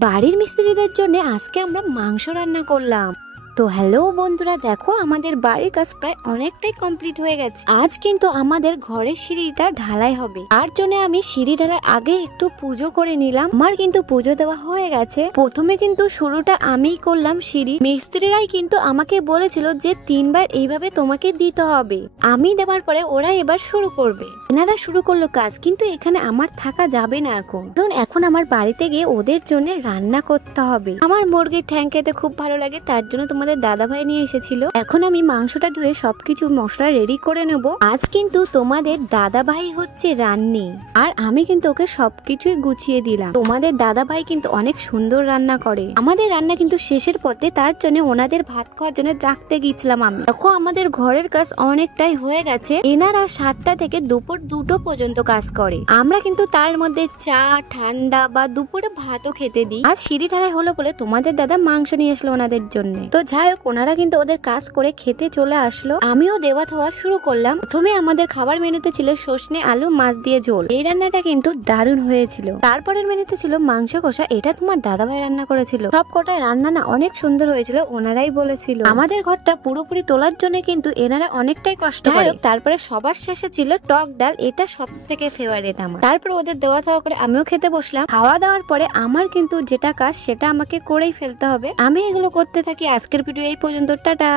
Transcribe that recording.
বাড়ির মিস্ত্রিদের জন্য আজকে আমরা মাংস রান্না করলাম। তো হ্যালো বন্ধুরা, দেখো আমাদের বাড়ির কাজ প্রায় অনেকটাই কমপ্লিট হয়ে গেছে। আজ কিন্তু আমাদের ঘরের সিঁড়িটা ঢালাই হবে, তার জন্য আমি সিঁড়ি ঢালাই আগে একটু পুজো করে নিলাম। আমার কিন্তু পুজো দেওয়া হয়ে গেছে। প্রথমে কিন্তু শুরুটা আমিই করলাম সিঁড়ি। মিস্ত্রিরাই কিন্তু আমাকে বলেছিল যে 3 বার এইভাবে তোমাকে দিতে হবে। আমি দেওয়ার পরে ওরা এবার শুরু করবে। এনারা শুরু করলো কাজ, কিন্তু এখানে আমার থাকা যাবে না এখন, কারণ এখন আমার বাড়িতে গিয়ে ওদের জন্য রান্না করতে হবে। আমার মুরগির ঠ্যাং খেতে খুব ভালো লাগে, তার জন্য তোমাদের দাদা ভাই নিয়ে এসেছিল। এখন আমি মাংসটা ধুয়ে সবকিছু মশলা রেডি করে নেব। আজ কিন্তু তোমাদের দাদা ভাই হচ্ছে রান্নি, আর আমি কিন্তু ওকে সবকিছুই গুছিয়ে দিলাম। তোমাদের দাদা ভাই কিন্তু অনেক সুন্দর রান্না করে। আমাদের রান্না কিন্তু শেষের পথে, তার জন্য ওনাদের ভাত খাওয়ার জন্য ডাকতে গিয়েছিলাম আমি। দেখো আমাদের ঘরের কাজ অনেকটাই হয়ে গেছে। এনারা 7টা থেকে দুপুর 2টো পর্যন্ত কাজ করে। আমরা কিন্তু তার মধ্যে চা, ঠান্ডা বা দুপুরে ভাতও খেতে দিই। আর সিঁড়ি ঢালাই হলো বলে তোমাদের দাদা মাংস নিয়ে আসলো ওনাদের জন্য। তো যাই হোক, ওনারা কিন্তু ওদের কাজ করে খেতে চলে আসলো। আমিও দেওয়া থাওয়া শুরু করলাম। প্রথমে আমাদের খাবার মেনুতে ছিল সজনে আলু মাছ দিয়ে ঝোল। এই রান্নাটা কিন্তু দারুণ হয়েছিল। তারপরের মেনুতে ছিল মাংস কষা, এটা তোমার দাদা ভাই রান্না করেছিল। সব কটাই রান্না না অনেক সুন্দর হয়েছিল, ওনারাই বলেছিল। আমাদের ঘরটা পুরোপুরি তোলার জন্য কিন্তু এনারা অনেকটাই কষ্ট করে। তারপরে সবার শেষে ছিল টক ডাল, এটা সব থেকে ফেভারিট আমার। তারপরে ওদের দেওয়া থাওয়া করে আমিও খেতে বসলাম। খাওয়া দাওয়ার পরে আমার কিন্তু যেটা কাজ সেটা আমাকে করেই ফেলতে হবে। আমি এগুলো করতে থাকি। আজকের ভিডিও এই পর্যন্ত, টাটা।